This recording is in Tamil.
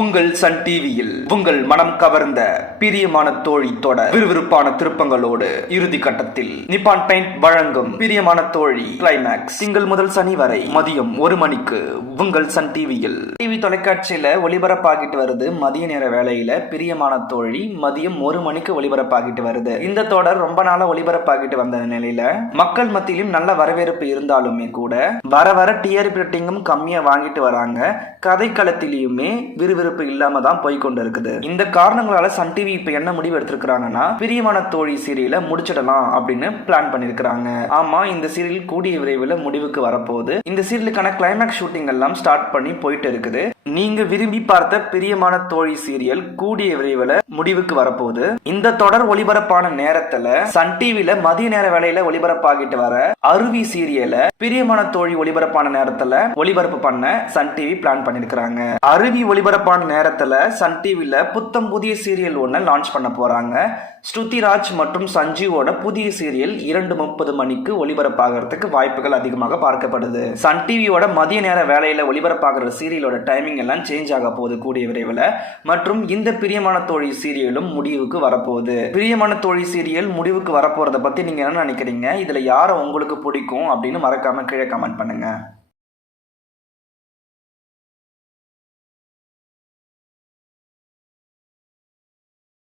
உங்கள் சன் டிவியில் உங்கள் மனம் கவர்ந்த பிரியமான தோழி தொடர் விறுவிறுப்பான திருப்பங்களோடு இறுதி கட்டத்தில் நிப்பான் பெயிண்ட் வழங்கும் பிரியமான தோழி கிளைமேக்ஸ் திங்கள் முதல் சனி வரை மதியம் ஒரு மணிக்கு உங்கள் சன் டிவியில் டிவி தொலைக்காட்சியில ஒளிபரப்பாகிட்டு வருது. மதிய நேர வேளையில பிரியமான தோழி மதியம் ஒரு மணிக்கு ஒளிபரப்பாகிட்டு வருது. இந்த தொடர் ரொம்ப நாளா ஒளிபரப்பாகிட்டு வந்த நிலையில மக்கள் மத்தியிலும் நல்ல வரவேற்பு இருந்தாலுமே கூட வர வர டிஆர்பி ரேட்டிங்கும் கம்மியா வாங்கிட்டு வராங்க. கதைக்களத்திலையுமே விறுவிறுப்பு இல்லாம தான் போய் கொண்டு இருக்குது. இந்த காரணங்களால சன் டிவி இப்ப என்ன முடிவு எடுத்திருக்கிறாங்கன்னா பிரியமான தோழி சீரியல முடிச்சிடலாம் அப்படின்னு பிளான் பண்ணிருக்கிறாங்க. ஆமா இந்த சீரியல் கூடிய விரைவில் முடிவுக்கு வரப்போகுது. இந்த சீரியலுக்கான கிளைமேக்ஸ் ஷூட்டிங் எல்லாம் ஸ்டார்ட் பண்ணி போயிட்டு இருக்குது. நீங்க விரும்பி பார்த்த பிரியமான தோழி சீரியல் கூடிய விரைவில் முடிவுக்கு வரப்போகுது. இந்த தொடர் ஒளிபரப்பான நேரத்துல சன் டிவில மதிய நேர வேலையில ஒளிபரப்பாகிட்டு வர அருவி சீரியல பிரியமான தோழி ஒளிபரப்பான நேரத்துல ஒளிபரப்பு பண்ண சன் டிவி பிளான் பண்ணிருக்கிறாங்க. அருவி ஒளிபரப்பான நேரத்தில் சன் டிவியில் புத்தம் புதிய சீரியல் ஒன்று லான்ச் பண்ண போறாங்க. ஸ்ருதிராஜ் மற்றும் சஞ்சீவோட புதிய சீரியல் இரண்டு முப்பது மணிக்கு ஒளிபரப்பாகிறதுக்கு வாய்ப்புகள் அதிகமாக பார்க்கப்படுது. சன் டிவியோட மதிய நேர வேலையில் ஒளிபரப்பாகிற சீரியலோட டைமிங் எல்லாம் சேஞ்ச் ஆக போகுது கூடிய விரைவில். மற்றும் இந்த பிரியமான தோழி சீரியலும் முடிவுக்கு வரப்போகுது. பிரியமான தோழி சீரியல் முடிவுக்கு வரப்போகிறத பற்றி நீங்கள் என்ன நினைக்கிறீங்க? இதில் யாரை உங்களுக்கு பிடிக்கும் அப்படின்னு மறக்காமல் கீழே கமெண்ட் பண்ணுங்கள்